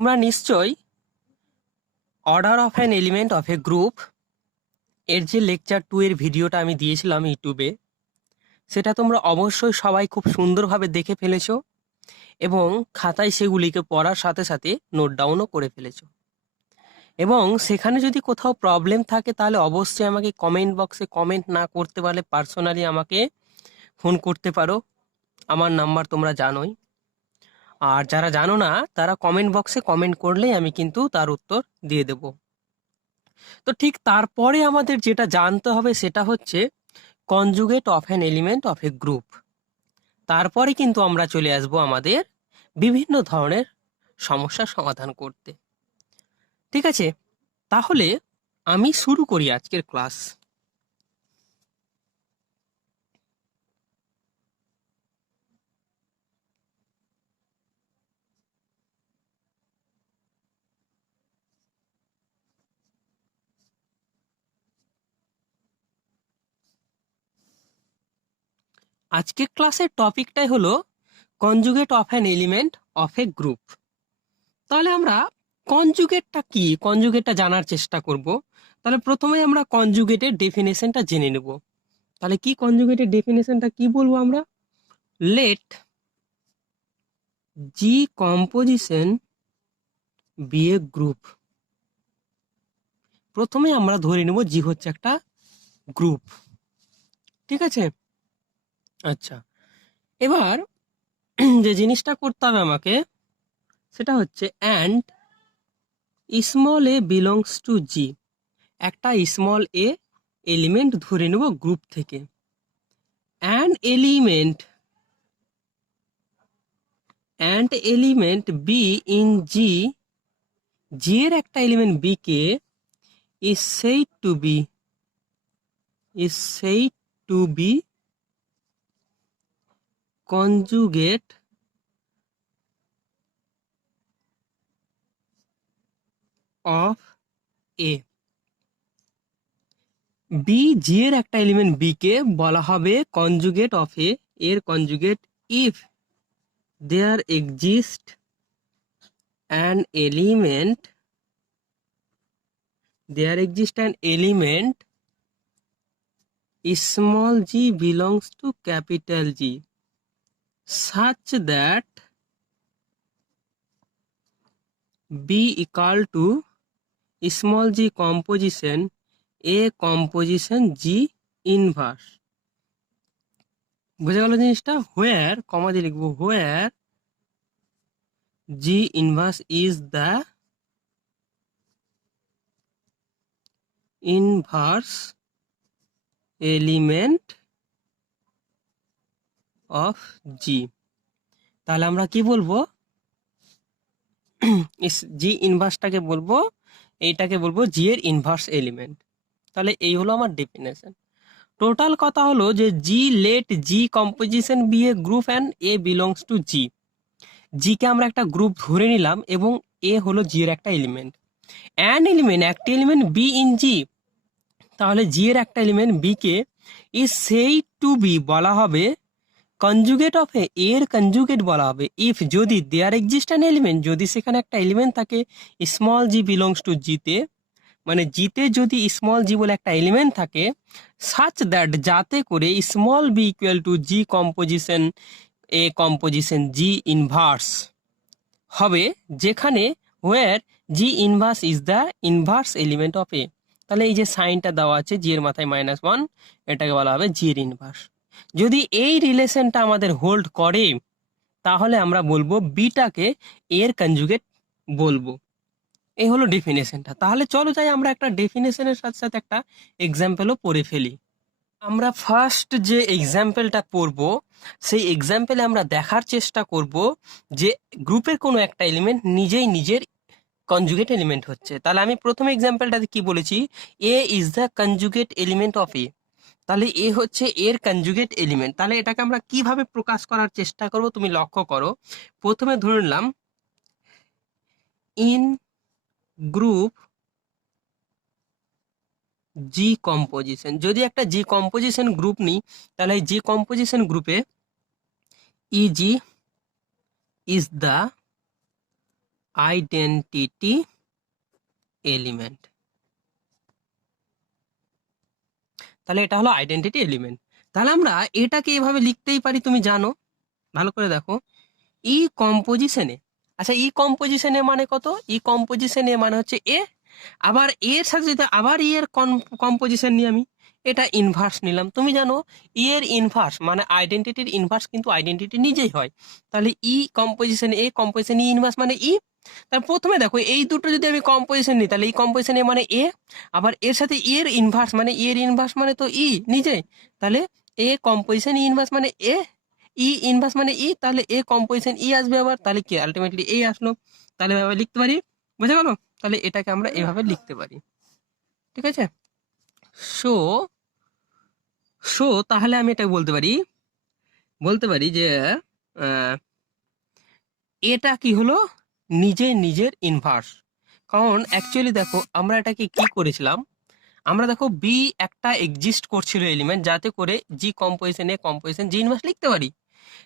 তোমরা নিশ্চয়ই order of an element of A group এর যে লেকচার 2 এর ভিডিওটা আমি দিয়েছিলাম ইউটিউবে, সেটা তোমরা অবশ্যই সবাই খুব সুন্দরভাবে দেখে ফেলেছো এবং খাতায় সেগুলিকে পড়ার সাথে সাথে নোট ডাউনও করে ফেলেছো। এবং সেখানে যদি কোথাও প্রবলেম থাকে তাহলে অবশ্যই আমাকে কমেন্ট বক্সে কমেন্ট না করতে পারলে পার্সোনালি আমাকে ফোন করতে পারো। আমার নাম্বার তোমরা জানোই। আর যারা জানো না তারা কমেন্ট বক্সে কমেন্ট করলেই আমি কিন্তু তার উত্তর দিয়ে দেব। তো ঠিক তারপরে আমাদের যেটা জানতে হবে সেটা হচ্ছে conjugate of an element of A group. তারপরে কিন্তু আমরা চলে আসব আমাদের বিভিন্ন ধরনের সমস্যার সমাধান করতে। ঠিক আছে, তাহলে আমি শুরু করি আজকের ক্লাস। আজকের ক্লাসের টপিকটাই হলো conjugate of an element of A group. তাহলে আমরা কনজুগেটটা কি, কনজুগেটটা জানার চেষ্টা করব। তাহলে প্রথমে আমরা কনজুগেটের ডেফিনেশনটা জেনে নেব। তাহলে কি কনজুগেটের ডেফিনেশনটা কি বলবো আমরা? Late G composition be a group. প্রথমে আমরা ধরে নেব জি হচ্ছে একটা গ্রুপ। ঠিক আছে, আচ্ছা, এবার যে জিনিসটা করতে হবে আমাকে সেটা হচ্ছে and small a belongs to G. একটা স্মল এ এলিমেন্ট ধরে নেব গ্রুপ থেকে। And element B in G, G এর একটা এলিমেন্ট বি কে is said to be conjugate of a। B G এর একটা এলিমেন্ট বি কে বলা হবে কনজুগেট অফ এ এর conjugate if there exist an element small g belongs to capital G such that B equal to small g composition A composition G inverse। বুঝে গেল জিনিসটা? হোয়ার কমা দিয়ে লিখবো হোয়ার G inverse is the inverse element of G। তাহলে আমরা কি বলবো? জি ইনভার্সটাকে বলবো, এইটাকে বলবো জি এর ইনভার্স এলিমেন্ট। তাহলে এই হলো আমার ডেফিনেশন। টোটাল কথা হলো যে G let G composition be a group and a belongs to G. G কে আমরা একটা গ্রুপ ধরে নিলাম এবং এ হলো জি এর একটা এলিমেন্ট। অ্যান এলিমেন্ট একটা এলিমেন্ট বি ইন জি, তাহলে জি এর একটা এলিমেন্ট বি কে ইজ সেই টু বি বলা হবে কনজুগেট অফ এ এর কনজুগেট বলা হবে ইফ যদি দেয়ার এক্সিস্ট অ্যান এলিমেন্ট, যদি সেখানে একটা এলিমেন্ট থাকে স্মল জি বিলংস টু জিতে, মানে জিতে যদি স্মল জি বলে একটা এলিমেন্ট থাকে সাচ দ্যাট যাতে করে small b equal to G composition A composition G inverse হবে, যেখানে where G inverse is the inverse element of A. তাহলে এই যে সাইনটা দেওয়া আছে জি এর মাথায় -1, এটাকে বলা হবে জি এর ইনভার্স। যদি এই রিলেশনটা আমাদের হোল্ড করে তাহলে আমরা বলবো বিটাকে এর কনজুগেট বলবো। এই হলো ডেফিনেশনটা। তাহলে চলো যাই আমরা একটা ডেফিনেশনের সাথে সাথে একটা এক্সাম্পলও পড়ে ফেলি। আমরা ফার্স্ট যে এক্সাম্পলটা পড়ব সেই এক্সাম্পলে আমরা দেখার চেষ্টা করব যে গ্রুপের কোনো একটা এলিমেন্ট নিজেই নিজের কনজুগেট এলিমেন্ট হচ্ছে। তাহলে আমি প্রথম এক্সাম্পলটাতে কি বলেছি? A is the conjugate element of A. তাহলে এ হচ্ছে এর কনজুগেট এলিমেন্ট। তাহলে এটাকে আমরা কিভাবে প্রকাশ করার চেষ্টা করব তুমি লক্ষ্য করো। প্রথমে ধরে নিলাম ইন গ্রুপ জি কম্পোজিশন। যদি একটা জি কম্পোজিশন গ্রুপ নিই তাহলে এই জি কম্পোজিশন গ্রুপে easy is the identity element. তাহলে এটা হলো আইডেন্টিটি এলিমেন্ট। তাহলে আমরা এটাকে এভাবে লিখতেই পারি, তুমি জানো, ভালো করে দেখো। ই কম্পোজিশনে, আচ্ছা ই কম্পোজিশনে মানে কত? ই কম্পোজিশনে মানে হচ্ছে এ, আবার এর সাথে যদি আবার ই এর কম্পোজিশন নিই আমি, এটা ইনভার্স নিলাম। তুমি জানো ই এর ইনভার্স মানে আইডেন্টিটির ইনভার্স কিন্তু আইডেন্টিটি নিজেই হয়। তাহলে ই কম্পোজিশন এ কম্পোজিশন ই ইনভার্স মানে ই। তার প্রথমে দেখো এই দুটো যদি আমি কম্পোজিশন নিই তাহলে এই কম্পোজিশন এ মানে এ, আবার এর সাথে ই এর ইনভার্স মানে ই এর ইনভার্স মানে তো ই নিজে। তাহলে এ কম্পোজিশন ই ইনভার্স মানে এ, ই ইনভার্স মানে ই, তাহলে এ কম্পোজিশন ই আসবে আবার, তাহলে কি আলটিমেটলি এ আসলো। তাহলে এভাবে লিখতে পারি, বুঝা গেল? তাহলে এটাকে আমরা এভাবে লিখতে পারি, ঠিক আছে? সো সো তাহলে আমি এটা বলতে পারি যে আহ, এটা কি হলো নিজে নিজের ইনভার্স। কারণ অ্যাকচুয়ালি দেখো আমরা এটাকে কি করেছিলাম, আমরা দেখো বি একটা এক্সিস্ট করছিল এলিমেন্ট, যাতে করে জি কম্পোজিশন এ কম্পোজিশন জি ইনভার্স লিখতে পারি।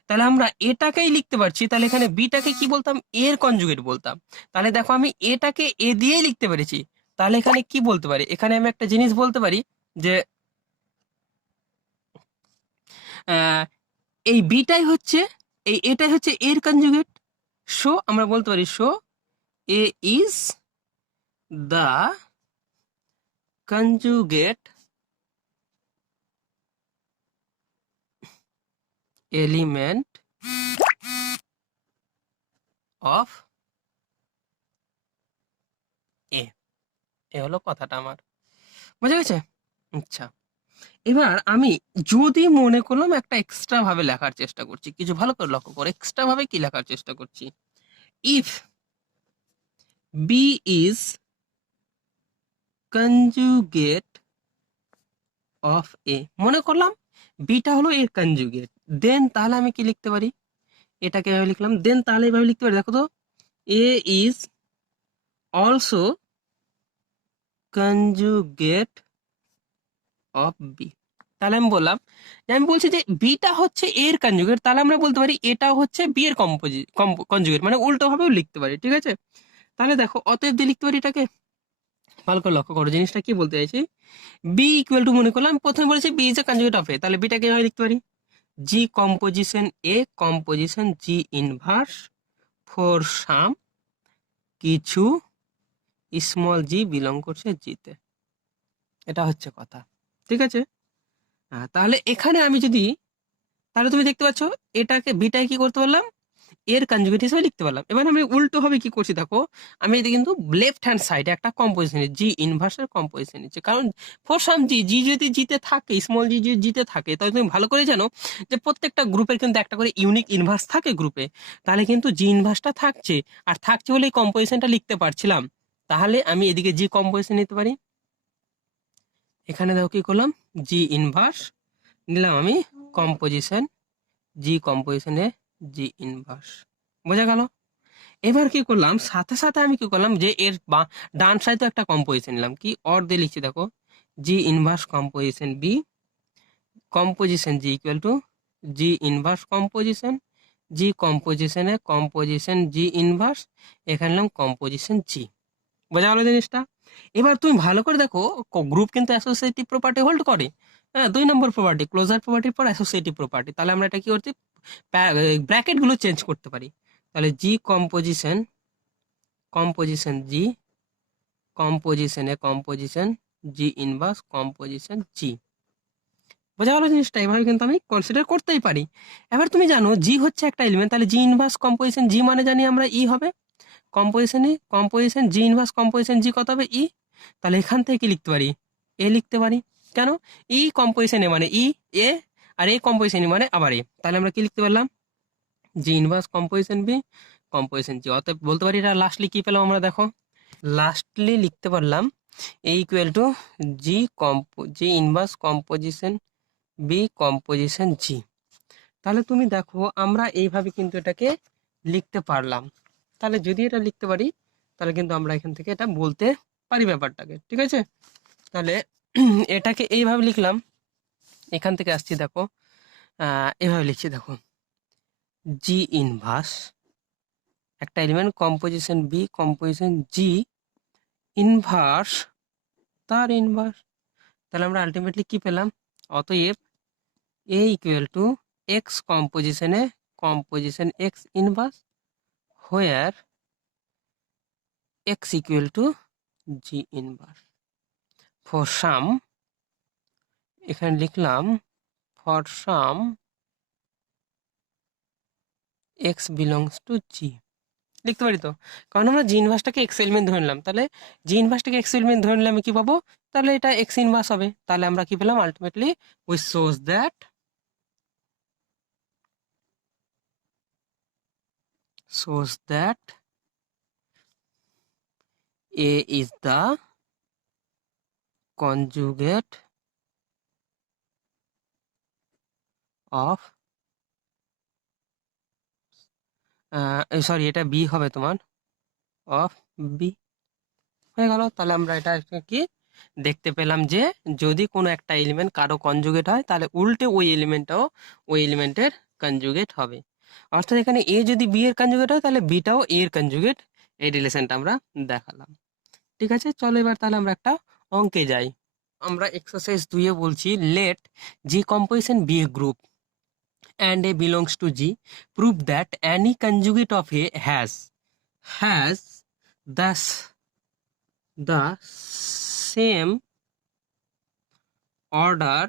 তাহলে আমরা এটাকেই লিখতে পারছি, তাহলে এখানে বিটাকে কি বলতাম? এর কনজুগেট বলতাম। তাহলে দেখো আমি এটাকে এ দিয়েই লিখতে পেরেছি। তাহলে এখানে কি বলতে পারি? এখানে আমি একটা জিনিস বলতে পারি যে আহ, এই বিটাই হচ্ছে এটাই হচ্ছে এর কনজুগেট। সো আমরা বলতে পারি so A is the conjugate element of A. A হলো কথাটা আমার, বুঝা গেছে? আচ্ছা, এবার আমি যদি মনে করলাম একটা এক্সট্রা ভাবে লেখার চেষ্টা করছি, কিছু ভালো করে লক্ষ্য করে এক্সট্রা ভাবে কি লেখার চেষ্টা করছি। If B is conjugate of A, মনে করলাম বিটা হলো এর কনজুগেট, দেন তাহলে আমি কি লিখতে পারি? এটাকে এভাবে লিখলাম, দেন তাহলে এভাবে লিখতে পারি, দেখো তো, A is also conjugate of B. তাহলে আমি বললাম যে আমি বলছি যে বিটা হচ্ছে এর কনজুগেট, তাহলে আমরা বলতে পারি এটা হচ্ছে বি এর কনজুগেট, মানে উল্টো ভাবেও লিখতে পারি, ঠিক আছে? তাহলে দেখো অতএব দিয়ে লিখতে পারি এটাকে, ভালো করে লক্ষ্য করো জিনিসটা কি বলতে চাইছি। বি ইকুয়াল টু, মনে করলাম প্রথমে বলেছি B is a conjugate of A, তাহলে বিটাকে এভাবে লিখতে পারি G composition A composition G inverse for some কিছু স্মল জি বিলং করছে জিতে। এটা হচ্ছে কথা, ঠিক আছে? তাহলে এখানে আমি যদি, তাহলে তুমি দেখতে পাচ্ছ এটাকে বিটাই কি করতে পারলাম? এর কনজুগেট হিসেবে লিখতে পারলাম। এবার আমি উল্টো ভাবে কি করছি দেখো, আমি এদিকে কিন্তু লেফট হ্যান্ড সাইডে একটা কম্পোজিশন জি ইনভার্সের কম্পোজিশন নিচ্ছি, কারণ ফর সাম জি, জি যদি জিতে থাকে, স্মল জি যদি জিতে থাকে, তাহলে তুমি ভালো করে জানো যে প্রত্যেকটা গ্রুপের কিন্তু একটা করে ইউনিক ইনভার্স থাকে গ্রুপে। তাহলে কিন্তু জি ইনভার্সটা থাকছে, আর থাকছে বলে এই কম্পোজিশনটা লিখতে পারছিলাম। তাহলে আমি এদিকে জি কম্পোজিশন নিতে পারি। এখানে দেখো কি করলাম, জি ইনভার্স নিলাম আমি কম্পোজিশন, জি কম্পোজিশনে জি ইনভার্স, বোঝা গেল? এবার কি করলাম, সাথে সাথে আমি কি করলাম যে এর ডান সাইডে একটা কম্পোজিশন নিলাম, কি অর দিয়ে লিখছি দেখো, G inverse composition B, composition G equal to G inverse composition, G কম্পোজিশনে কম্পোজিশন জি ইনভার্স, এখানে নিলাম কম্পোজিশন জি। বোঝা গেল জিনিসটা? এবার তুমি ভালো করে দেখো, গ্রুপ কিন্তু অ্যাসোসিয়েটিভ প্রপার্টি হোল্ড করে। হ্যাঁ, 2 নম্বর প্রপার্টি, ক্লোজার প্রপার্টির পর অ্যাসোসিয়েটিভ প্রপার্টি। তাহলে আমরা এটা কি করছি, ব্র্যাকেট গুলো চেঞ্জ করতে পারি। তাহলে জি কম্পোজিশন, কম্পোজিশন জি, কম্পোজিশনে কম্পোজিশন জি ইনভার্স কম্পোজিশন জি। বোঝা গেল জিনিসটা? এভাবে কিন্তু আমি কনসিডার করতেই পারি। এবার তুমি জানো জি হচ্ছে একটা এলিমেন্ট, তাহলে জি ইনভার্স কম্পোজিশন জি মানে জানি আমরা ই হবে, কম্পোজিশন জি ইনভার্স কম্পোজিশন জি কত হবে ই। তাহলে এখান থেকে কি লিখতে পারি? এ লিখতে পারি। কেন? ই কম্পোজিশন এ মানে ই এ, আর এ কম্পোজিশন মানে আবার এ। তাহলে আমরা কি লিখতে পারলাম? G inverse composition B composition G. অতএব বলতে পারি এটা লাস্টলি কি পেলাম আমরা, দেখো লাস্টলি লিখতে পারলাম A equal to G inverse composition B composition G. তাহলে তুমি দেখো আমরা এইভাবে কিন্তু এটাকে লিখতে পারলাম। তাহলে যদি এটা লিখতে পারি, তাহলে কিন্তু আমরা এখান থেকে এটা বলতে পারি ব্যাপারটাকে, ঠিক আছে? তাহলে এটাকে এইভাবে লিখলাম, এখান থেকে আসছি দেখো, এভাবে লিখছি দেখো, জি ইনভার্স একটা এলিমেন্ট কম্পোজিশন বি কম্পোজিশন জি ইনভার্স তার ইনভার্স, তাহলে আমরা আলটিমেটলি কি পেলাম? অতএব এ ইকুয়াল টু এক্স কম্পোজিশনে composition X inverse where X equal to G inverse. For some, এখানে লিখলাম for some X belongs to G, লিখতে পারি তো? কারণ আমরা জি ইনভার্সটাকে এক্স এলিমেন্ট ধরে নিলাম, তাহলে জি ইনভার্সটাকে এক্স এলিমেন্ট ধরে নিলে আমি কি পাবো? তাহলে এটা এক্স ইনভার্স হবে। তাহলে আমরা কি পেলাম ultimately? We shows that A is the conjugate of sorry এটা বি হবে তোমার, অফ বি। হয়ে গেল। তাহলে আমরা এটা কি দেখতে পেলাম যে যদি কোনো একটা এলিমেন্ট কারো কনজুগেট হয় তাহলে উল্টে ওই এলিমেন্টটাও ওই এলিমেন্টের কনজুগেট হবে। অর্থাৎ এখানে এ যদি বি এর কনজুগেট হয় তাহলে বিটাও এ এর কনজুগেট, এই রিলেশনটা আমরা দেখালাম। ঠিক আছে, চলো এবার তাহলে আমরা একটা অঙ্কে যাই। আমরা এক্সারসাইজ 2 এ বলছি let G composition be a group and A belongs to G, prove that any conjugate of A has the same order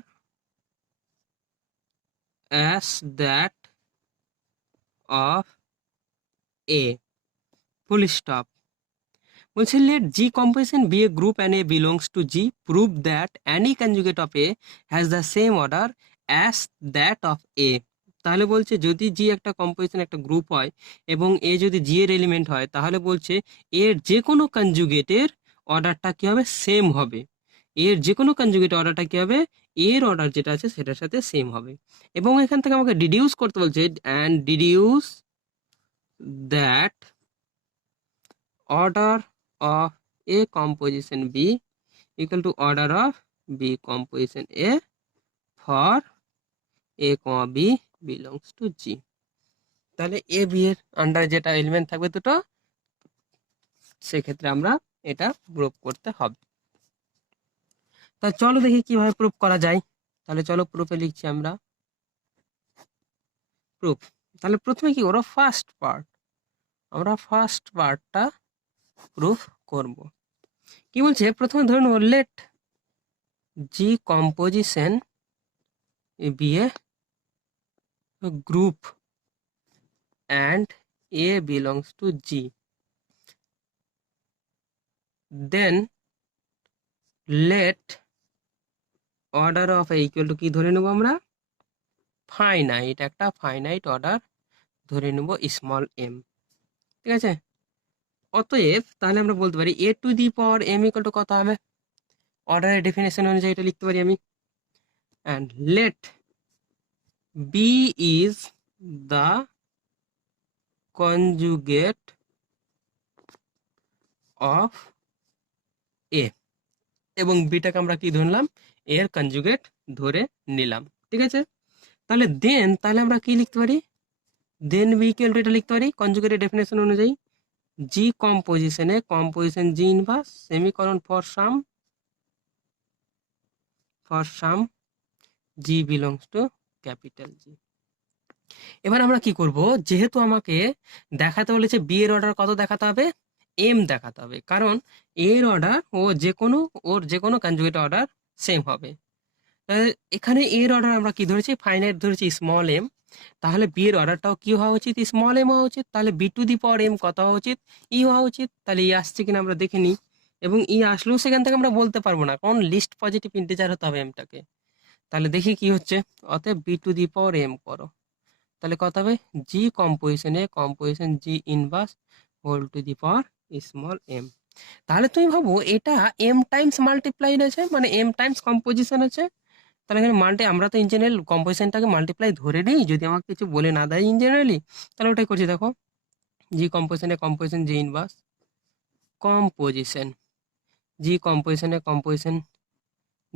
as that of A. Full stop. বলছে let G composition be a group and A belongs to G, prove that any conjugate of A has the same order as that of A. তাহলে বলছে যদি জি একটা composition একটা group হয় এবং এ যদি জি এর এলিমেন্ট হয় তাহলে বলছে এর যে কোনো কনজুগেটের অর্ডারটা কি হবে? সেম হবে। এর যে কোনো কনজুগেট অর্ডারটা কি হবে? এর অর্ডার যেটা আছে সেটার সাথে সেম হবে। এবং এখান থেকে আমাকে ডিডিউস করতে বলছে and deduce that order of A composition B equal to order of B composition A for A, B belongs to G. তাহলে এ বি এর আন্ডারে যেটা এলিমেন্ট থাকবে দুটো, সেক্ষেত্রে আমরা এটা প্রুফ করতে হবে। তা চলো দেখি কিভাবে প্রুফ করা যায়। তাহলে চলো প্রুফে লিখছি আমরা প্রুফ। তাহলে প্রথমে কি করো? আমরা ফার্স্ট পার্টটা প্রুফ করব। কি বলছে? প্রথমে ধরে নেব let G composition be a group and A belongs to G, then let order of A equal to কি ধরে নেব আমরা? ফাইনাইট, একটা ফাইনাইট অর্ডার ধরে নেব স্মল এম। ঠিক আছে, অতএব তাহলে আমরা বলতে পারি A two the power M equal to কত হবে? অর্ডারের ডেফিনেশন অনুযায়ী এটা লিখতে পারি আমি। And let B is the conjugate of A, এবং বিটাকে আমরা কি ধরলাম? এর কনজুগেট ধরে নিলাম। ঠিক আছে, তাহলে তাহলে আমরা কি লিখতে পারি? দেন বি ইকুয়াল টু এটা লিখতে পারি কনজুগেটের ডেফিনেশন অনুযায়ী জি কম্পোজিশনে composition G inverse semicolon for some G belongs to capital G. এবার আমরা কি করব? যেহেতু আমাকে দেখাতে বলেছে বি এর অর্ডার কত দেখাতে হবে? এম দেখাতে হবে, কারণ এর অর্ডার ওর যে কোনো কনজুগেট অর্ডার সেম হবে। এখানে এর অর্ডার আমরা কি ধরেছি? ফাইনাইট ধরেছি স্মল এম। তাহলে বি এর অর্ডারটাও কি হওয়া উচিত? স্মল এম হওয়া উচিত। তাহলে b to the power m কত হওয়া উচিত? ই হওয়া উচিত। তাহলে ই আসছে কিনা আমরা দেখে নিই, এবং ই আসলেও সেখান থেকে আমরা বলতে পারবো না, কারণ লিস্ট পজিটিভ ইন্টিজার হতে হবে এমটাকে। তাহলে দেখি কি হচ্ছে। অতএব B to the power M করো, তাহলে কত হবে? G composition G inverse whole to the power small M. তাহলে তুমি ভাবো এটা এম টাইমস মাল্টিপ্লাইড আছে, মানে এম টাইমস কম্পোজিশন আছে। তাহলে এখানে আমরা তো ইন জেনারেল কম্পোজিশনটাকে মাল্টিপ্লাই ধরে নিই, যদি আমাকে কিছু বলে না দেয় ইন জেনারেলি, তাহলে ওটাই করছি। দেখো জি কম্পোজিশন জি ইনভার্স কম্পোজিশন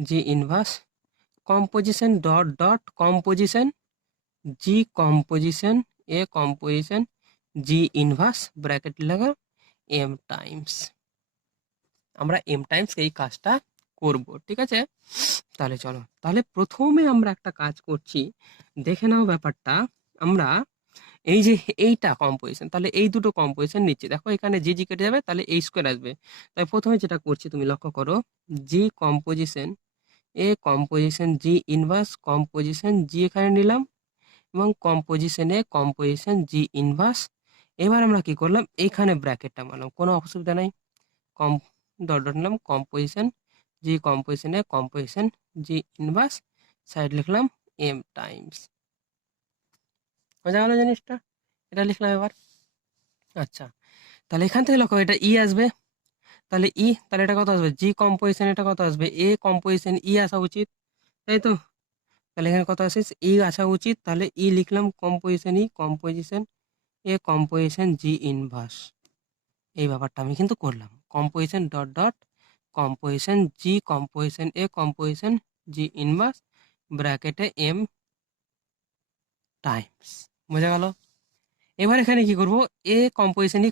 জি inverse composition dot composition G composition এ কম্পোজিশন জি ইনভার্স ব্র্যাকেট লাগা এম টাইমস, আমরা এম টাইমস এই কাজটা করব, ঠিক আছে। তাহলে চলো, তাহলে প্রথমে আমরা একটা কাজ করছি, দেখে নাও ব্যাপারটা। আমরা এই যে এইটা কম্পোজিশন, তাহলে এই দুটো কম্পোজিশন নিচ্ছি, দেখো এখানে জি জি কেটে যাবে, তাহলে এই স্কোয়ার আসবে। তাই প্রথমে যেটা করছি তুমি লক্ষ্য করো, জি কম্পোজিশন এ কম্পোজিশন জি ইনভার্স কম্পোজিশন জি এখানে নিলাম, এবং কম্পোজিশনে কম্পোজিশন জি ইনভার্স। এবার আমরা কি করলাম, এইখানে ব্র্যাকেটটা মারলাম, কোনো অসুবিধা নাই। কম ডট ডট নিলাম, কম্পোজিশন জি ইনভার্স, সাইড লিখলাম এম টাইমস। বোঝা গেল জিনিসটা, এটা লিখলাম এবার। আচ্ছা, তাহলে এখান থেকে লক্ষ্য এটা ই আসবে, তাহলে ই, তাহলে এটা কত আসবে, জি কম্পোজিশন এটা কত আসবে, এ কম্পোজিশন ই আসা উচিত, তাই তো। তাহলে এখানে কত আসে, ই আসা উচিত, তাহলে ই লিখলাম কম্পোজিশন এ কম্পোজিশন জি ইনভার্স। এই ব্যাপারটা আমি কিন্তু করলাম, কম্পোজিশন ডট ডট কম্পোজিশন এ কম্পোজিশন জি ইনভার্স ব্র্যাকেটে এম টাইমস। বোঝা গেল। এবার এখানে কি করব, এ কম্পোজিশনে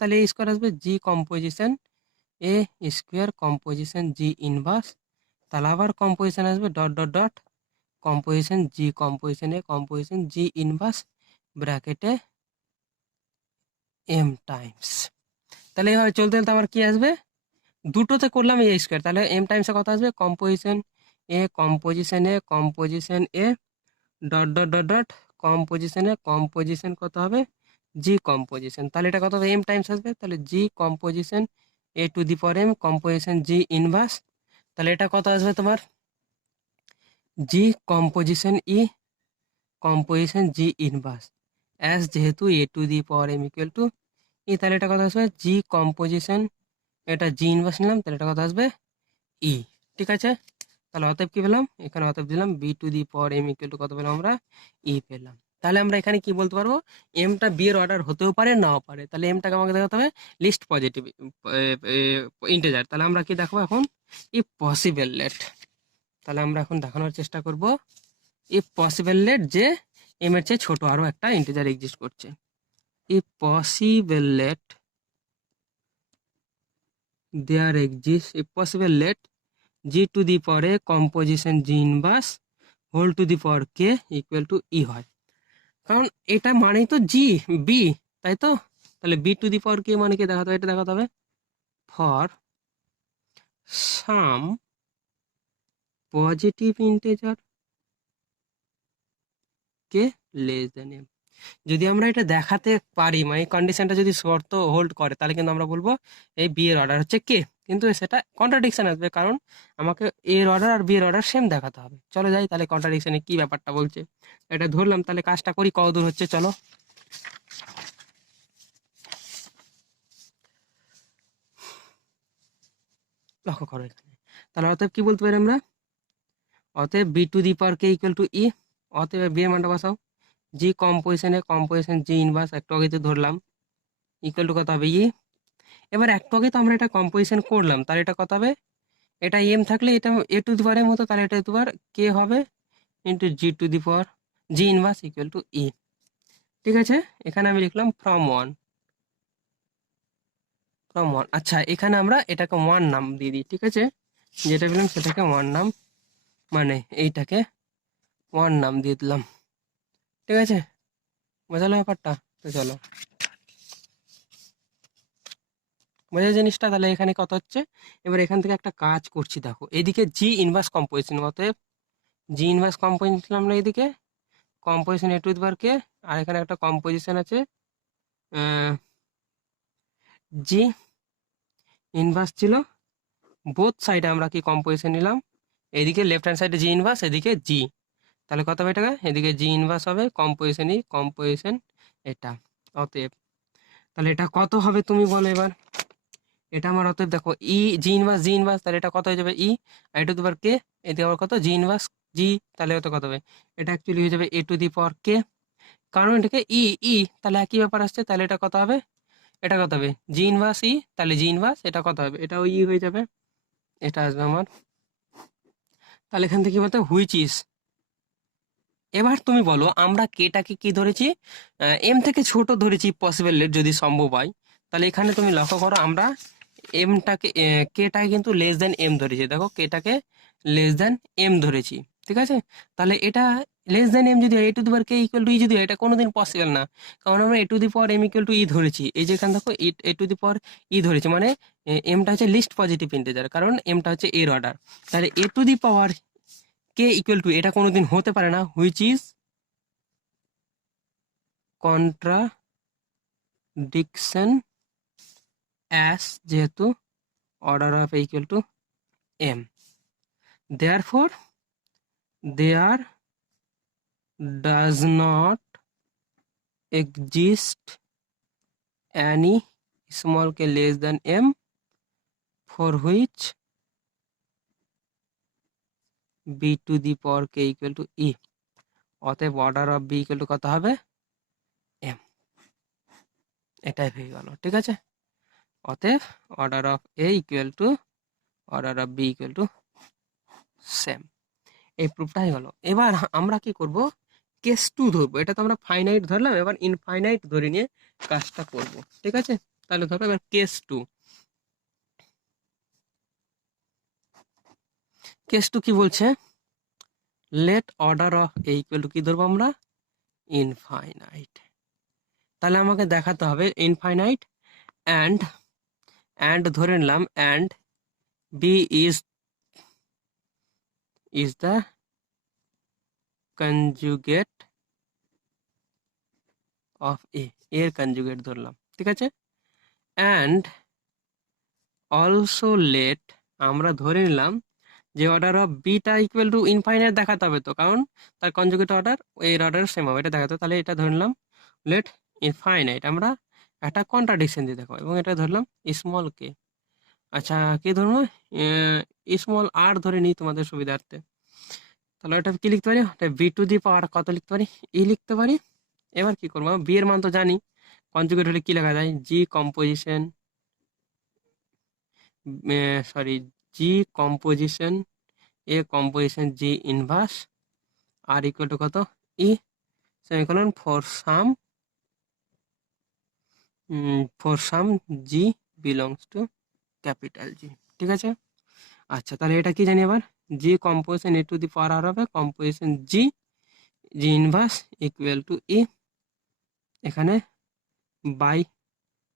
তাহলে এ স্কোয়ার আসবে, g composition a square composition G inverse, তাহলে আবার কম্পোজিশন আসবে ডট ডট ডট কম্পোজিশন জি ইনভার্স ব্র্যাকেটে এম টাইমস। তাহলে এভাবে চলতে চলতে আমার কি আসবে, দুটোতে করলাম এ স্কোয়ার, তাহলে এম টাইমসে কত আসবে, composition A dot dot dot dot composition কত হবে, জি কম্পোজিশন, তাহলে এটা কত হবে, এম টাইমস আসবে, তাহলে g composition a to the power m composition G inverse, তাহলে এটা কত আসবে তোমার, জি কম্পোজিশন জি ইনভার্স অ্যাস, যেহেতু a to the power m equal to e, তাহলে এটা কত আসবে, জি কম্পোজিশন, এটা জি ইনভার্স নিলাম, তাহলে এটা কত আসবে ই, ঠিক আছে। তাহলে অতএব কি পেলাম, এখানে অতএব দিলাম b to the power m equal to কত পেলাম আমরা, ই পেলাম। তাহলে আমরা এখানে কি বলতে পারবো, এমটা বি এর অর্ডার হতেও পারে নাও পারে, তাহলে এমটাকে আমাকে দেখাতে হবে লিস্ট পজিটিভ ইন্টিজার। তাহলে আমরা কি দেখবো এখন, ই পসিবল লেট, তাহলে আমরা এখন দেখানোর চেষ্টা করব ই পসিবল লেট যে এম এর চেয়ে ছোট আরো একটা ইন্টিজার এক্সিস্ট করছে। E possible let there exist, e possible let g to the power a composition G inverse whole to the power কে ইকুয়াল টু ই হয়, কারণ এটা মানেই তো জি বি, তাই তো। তাহলে বি টু দি পাওয়ার কে মানে কি দেখাতে হবে, এটা দেখাতে হবে for some positive integer k less than m. যদি আমরা এটা দেখাতে পারি, মানে কন্ডিশনটা যদি শর্ত হোল্ড করে, তাহলে কিন্তু আমরা বলবো এই বি এর অর্ডার হচ্ছে কে, কিন্তু সেটা কন্ট্রাডিকশন আসবে, কারণ আমাকে এ এর অর্ডার আর বি এর অর্ডার সেম দেখাতে হবে। চলো যাই, তাহলে কন্ট্রাডিকশনে কি ব্যাপারটা বলছে এটা ধরলাম, তাহলে কাজটা করি, কত দূর হচ্ছে চলো। লক্ষ্য করো এখানে, তাহলে অতএব কি বলতে পারি আমরা, অতএব বি টু দি পাওয়ার কে ইকুয়াল টু ই, অতএব বি এর মানটা বসাও, জি কম্পোজিশন জি ইনভার্স একটু আগে তো ধরলাম ইকুয়াল টু কত হবে ই। এবার একটু আগে তো আমরা এটা কম্পোজিশন করলাম, তাহলে এটা কত হবে, এটা এম থাকলে এটা এ টু দি পাওয়ার এম হতো, তাহলে এটা টু পাওয়ার কে হবে into g to the power g inverse equal to e, ঠিক আছে। এখানে আমি লিখলাম ফ্রম ওয়ান। আচ্ছা, এখানে আমরা এটাকে ওয়ান নাম দিয়ে দিই, ঠিক আছে, যেটা পেলাম সেটাকে ওয়ান নাম, মানে এইটাকে ওয়ান নাম দিয়ে দিলাম, ঠিক আছে। বোঝালো ব্যাপারটা, তো চলো বোঝা জিনিসটা। তাহলে এখানে কত হচ্ছে, এবার এখান থেকে একটা কাজ করছি, দেখো এদিকে জি ইনভার্স কম্পোজিশন, অতএব জি ইনভার্স কম্পোজিশন ছিল আমরা এদিকে composition a to the power কে, আর এখানে একটা কম্পোজিশন আছে জি ইনভার্স ছিল, বোথ সাইডে আমরা কি কম্পোজিশন নিলাম, এদিকে লেফট হ্যান্ড সাইডে জি ইনভার্স, এদিকে জি, তাহলে কত হবে এটাকে, এদিকে জি ইনভার্স হবে কম্পোজিশন এটা, অতএব তাহলে এটা কত হবে তুমি বলো এবার, এটা আমার অতএব দেখো জি ইনভার্স, তাহলে এটা কত হয়ে যাবে ই, আর এ টু দি পাওয়ার কে, এদিকে আবার কত জি ইনভার্স জি, তাহলে ওটা কত হবে, এটা অ্যাকচুয়ালি হয়ে যাবে এ টু দি পাওয়ার কে, কারণ এটাকে ই তাহলে একই ব্যাপার আসছে, তাহলে এটা কত হবে, এটা কত হবে জি ইনভার্স ই, তাহলে জি ইনভার্স এটা কত হবে, এটাও ই হয়ে যাবে, এটা আসবে আমার। তাহলে এখান থেকে কি বলতে, হুইচ ইজ এবার তুমি বলো আমরা কেটাকে কি ধরেছি, এম থেকে ছোট ধরেছি পসিবল লেট যদি সম্ভব হয়। তাহলে এখানে তুমি লক্ষ্য করো আমরা এমটাকে কেটাকে কিন্তু লেস দেন এম ধরেছি, দেখো কেটাকে লেস দেন এম ধরেছি, ঠিক আছে। তাহলে এটা লেস দেন এম যদি হয়, এ টু দি পাওয়ার কে ইকুয়াল টু ই যদি হয়, এটা কোনোদিন পসিবল না, কারণ আমরা a to the power m equal to e ধরেছি। এই যে এখানে দেখো এ টু দি পাওয়ার ই ধরেছি, মানে এমটা হচ্ছে লিস্ট পজিটিভ ইন্টিজার, কারণ এমটা হচ্ছে এর অর্ডার। তাহলে এ টু দি পাওয়ার কে ইকুয়াল টু এটা কোনোদিন হতে পারে না, হুইচ ইজ কন্ট্রাডিকশন অ্যাস, যেহেতু order of a equal to m, therefore there does not exist any small k less than m for which b to the power k equal to e, অতএব order of b equal to কত হবে, m. এটাই হয়ে গেল, ঠিক আছে। অতএব order of a equal to order of b equal to same, এই প্রুফটা হয়ে গেল। এবার আমরা কি করব, কেস টু ধরবো। এটা তো আমরা ফাইনাইট ধরলাম, এবার ইনফাইনাইট ধরে নিয়ে কাজটা করব, ঠিক আছে। তাহলে ধরো এবার কেস টু, কেস টু কি বলছে, let order of a equal to কি ধরবো আমরা, ইনফাইনাইট। তাহলে আমাকে দেখাতে হবে ইনফাইনাইট অ্যান্ড ধরে নিলাম and b is the conjugate of a, এর কনজুগেট ধরলাম, ঠিক আছে। অ্যান্ড অলসো লেট, আমরা ধরে নিলাম যে order of beta equal to infinite দেখাতে হবে, তো কারণ তার কনজুগেট অর্ডার এর অর্ডার সেম হবে, এটা দেখাতে হবে। তাহলে এটা ধরে নিলাম লেট ইনফাইনাইট, আমরা একটা কন্ট্রাডিকশন দিয়ে দেখো, এবং এটা ধরলাম স্মল কে। আচ্ছা কি ধরবো, স্মল আর ধরে নিই তোমাদের সুবিধার্থে। তাহলে এটা কি লিখতে পারি, বি টু দি পাওয়ার কত লিখতে পারি, ই লিখতে পারি। এবার কি করবো, বি এর মান তো জানি, কনজুগেট হলে কি লেখা যায়, g composition, sorry g composition A composition G inverse r equal to কত, e semicolon for some G belongs to capital g, ঠিক আছে। আচ্ছা তাহলে এটা কি জানি এবার, জি composition a to the power r হবে composition g, g inverse equal to e, এখানে বাই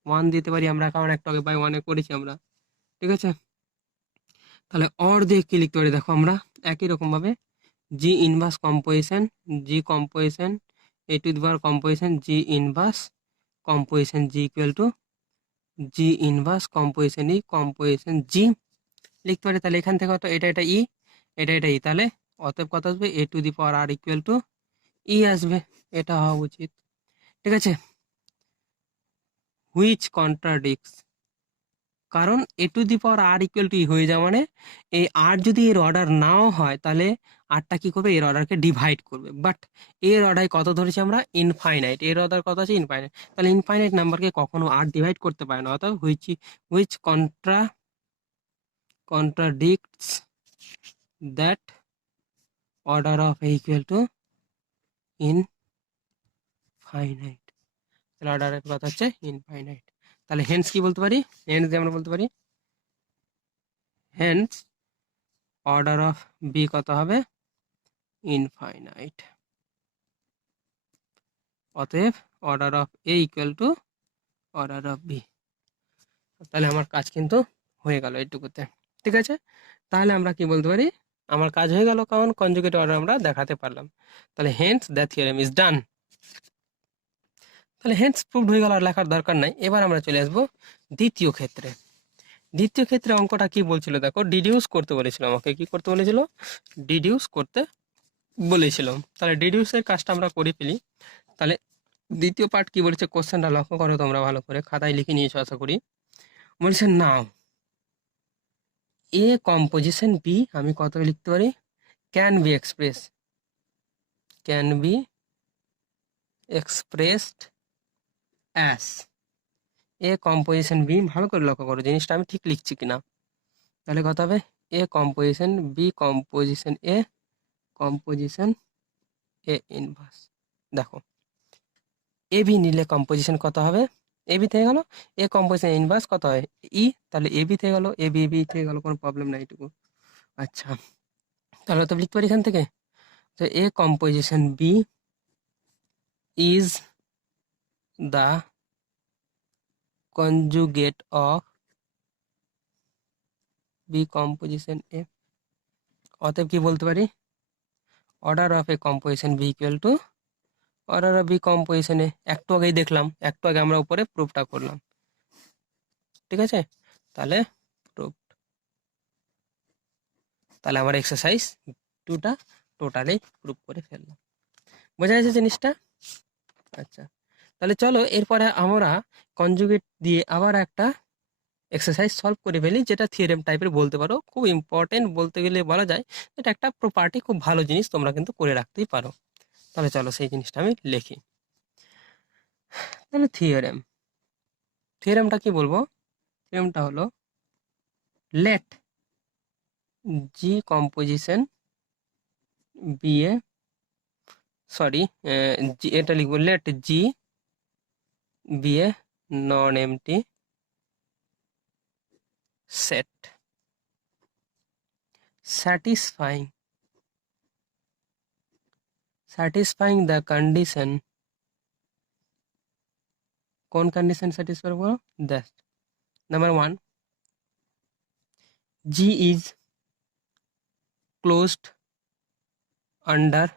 ওয়ান দিতে পারি আমরা, কারণ একটা আগে বাই ওয়ানে করেছি আমরা, ঠিক আছে। তাহলে অর দিয়ে কি লিখতে পারি দেখো, আমরা একই রকম ভাবে g inverse composition a to the power composition G inverse composition G equal to G inverse composition g লিখতে পারি। তাহলে এখান থেকে কত, এটা ই, এটা ই, তাহলে অতএব কত আসবে, a to the power r equal to e আসবে, এটা হওয়া উচিত, ঠিক আছে। হুইচ কন্ট্রাডিক্টস, কারণ a to the power r equal to e হয়ে যাওয়া মানে এই আর যদি এর অর্ডার নাও হয়, তাহলে আরটা কি করবে, এর অর্ডারকে ডিভাইড করবে। বাট এর অর্ডার কত ধরেছি আমরা, ইনফাইনাইট, এর অর্ডার কত আছে, ইনফাইনাইট। তাহলে ইনফাইনাইট নাম্বারকে কখনো আর ডিভাইড করতে পারে না, অর্থাৎ which contradicts that order of a equal two infinite. তাহলে অর্ডারের কথা হচ্ছে ইনফাইনাইট। তাহলে হেন্স কি বলতে পারি, হেন্স দিয়ে আমরা বলতে পারি হেন্স অর্ডার অফ বি কত হবে, ইনফাইনাইট। অতএব order of a equal to order of B. তাহলে আমার কাজ কিন্তু হয়ে গেল এইটুকুতে, ঠিক আছে। তাহলে আমরা কি বলতে পারি, আমার কাজ হয়ে গেল, কারণ কনজুগেট অর্ডার আমরা দেখাতে পারলাম। তাহলে hence the theorem is done. তাহলে হেন্স প্রুভড হয়ে গেল, আর লেখার দরকার নাই। এবার আমরা চলে আসবো দ্বিতীয় ক্ষেত্রে। দ্বিতীয় ক্ষেত্রে অঙ্কটা কি বলছিল দেখো, ডিডিউস করতে বলেছিল, আমাকে কি করতে বলেছিল, ডিডিউস করতে বলেছিল। তাহলে ডিডিউসের কাজটা আমরা করে ফেলি। তাহলে দ্বিতীয় পার্ট কি বলেছে, কোশ্চেনটা লক্ষ্য করো তোমরা ভালো করে, খাতায় লিখে নিয়েছো আশা করি। বলছে নাও এ কম্পোজিশন বি আমি কত লিখতে পারি, can be expressed as a composition b. ভালো করে লক্ষ্য করো জিনিসটা আমি ঠিক লিখছি কিনা। তাহলে কত হবে, a composition B composition a a inverse. দেখো এবি নিলে কম্পোজিশন কত হবে, এবি থেকে গেল, এ কম্পোজিশন ইনভার্স কত হয় ই, তাহলে এবি থেকে গেল, এবি এবি থেকে গেল, কোনো প্রবলেম নাই এটুকু। আচ্ছা তাহলে তো লিখতে পারি এখান থেকে, তো a composition b is the conjugate of b composition a. অতএব কি বলতে পারি, order of a composition b equal to order of b composition a. একটু আগেই দেখলাম, একটু আগে আমরা উপরে প্রুফটা করলাম, ঠিক আছে। তাহলে প্রুফ, তাহলে আমার এক্সারসাইজ 2টা টোটালি প্রুফ করে ফেললাম। বোঝা যাচ্ছে জিনিসটা? আচ্ছা তাহলে চলো এরপরে আমরা কনজুগেট দিয়ে আবার একটা এক্সারসাইজ সলভ করে ফেলি, যেটা থিওরেম টাইপের বলতে পারো, খুব ইম্পর্টেন্ট বলতে গেলে বলা যায়, এটা একটা প্রপার্টি, খুব ভালো জিনিস, তোমরা কিন্তু করে রাখতেই পারো। তাহলে চলো সেই জিনিসটা আমি লিখি। তাহলে থিওরেমটা কি বলবো, থিওরেমটা হলো let G composition be a, sorry এটা লিখবো, let G be a non empty set satisfying the condition, কোন কন্ডিশন স্যাটিসফাই করবো, that number 1 G is closed under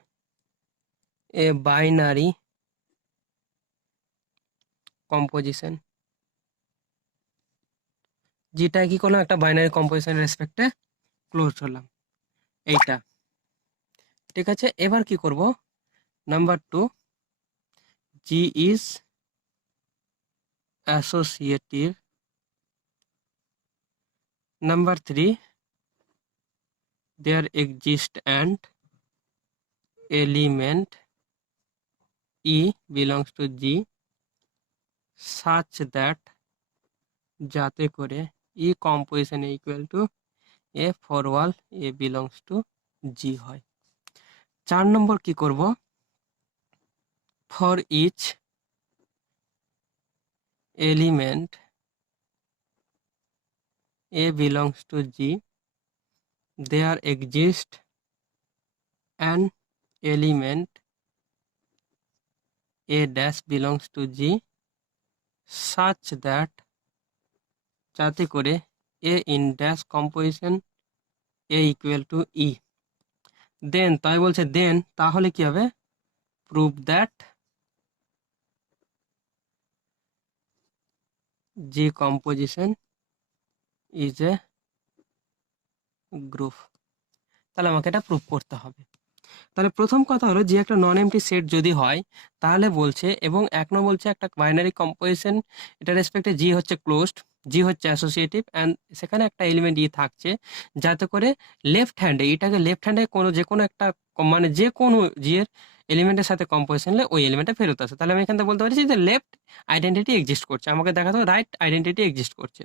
a binary composition. যেটা কি করলাম, একটা বাইনারি কম্পোজিশন রেসপেক্টে ক্লোজ হলাম, এইটা ঠিক আছে। এবার কি করব, number 2 g is associative, number 3 there exist and element e belongs to g such that, যাতে করে e composition equal to a for all a belongs to g হয়। 4 নম্বর কি করব, for each element a belongs to g there exist an element a dash belongs to g such that, যাতে করে a in dash composition a equal to e. Then তাই বলছে, দেন তাহলে কি হবে, prove that g composition is a group. তাহলে আমাকে এটা প্রুভ করতে হবে। তাহলে প্রথম কথা হলো, যে একটা নন এমটি সেট যদি হয়, তাহলে বলছে, এবং 1 নম্বর বলছে একটা বাইনারি কম্পোজিশন, এটা রেসপেক্টে জি হচ্ছে ক্লোজড, জি হচ্ছে অ্যাসোসিয়েটিভ, অ্যান্ড সেখানে একটা এলিমেন্ট ই থাকছে, যাতে করে লেফট হ্যান্ডে, এটাকে লেফট হ্যান্ডে যে কোনো একটা মানে যে কোনো জি এর এলিমেন্টের সাথে কম্পোজিশন হলে ওই এলিমেন্টটা ফেরত আসে। তাহলে আমি এখান থেকে বলতে পারছি যে লেফট আইডেন্টিটি এক্সিস্ট করছে, আমাকে দেখাতে হবে রাইট আইডেন্টিটি এক্সিস্ট করছে।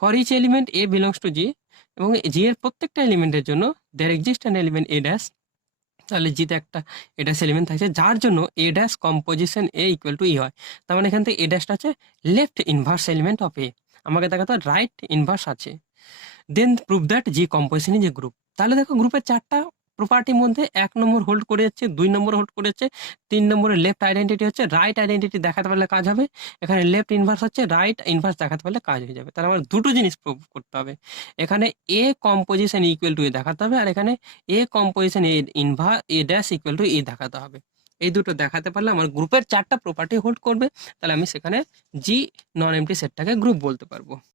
For each element a belongs to g, এবং জি এর প্রত্যেকটা এলিমেন্টের জন্য there exist an element a dash, তাহলে জিতে একটা এ ড্যাশ এলিমেন্ট থাকছে, যার জন্য a dash composition a equal to e হয়। তার মানে এখান থেকে এ ড্যাশটা হচ্ছে left inverse element of a, আমাকে দেখাতে হয় রাইট ইনভার্স আছে। Then prove that g composition is a group. তাহলে দেখো গ্রুপের 4টা প্রপার্টির মধ্যে 1 নম্বর হোল্ড করে যাচ্ছে, 2 নম্বর হোল্ড করে যাচ্ছে, 3 নম্বরে লেফট আইডেন্টিটি হচ্ছে, রাইট আইডেন্টিটি দেখাতে পারলে কাজ হবে, এখানে লেফট ইনভার্স হচ্ছে, রাইট ইনভার্স দেখাতে পারলে কাজ হয়ে যাবে। তাহলে আমার দুটো জিনিস প্রুভ করতে হবে, এখানে a composition equal to a দেখাতে হবে, আর এখানে a composition a inverse a dash equal to a দেখাতে হবে। এই দুটো দেখাতে পারলে আমার গ্রুপের 4টা প্রপার্টি হোল্ড করবে, তাহলে আমি সেখানে জি নন এমটি সেটটাকে গ্রুপ বলতে পারবো।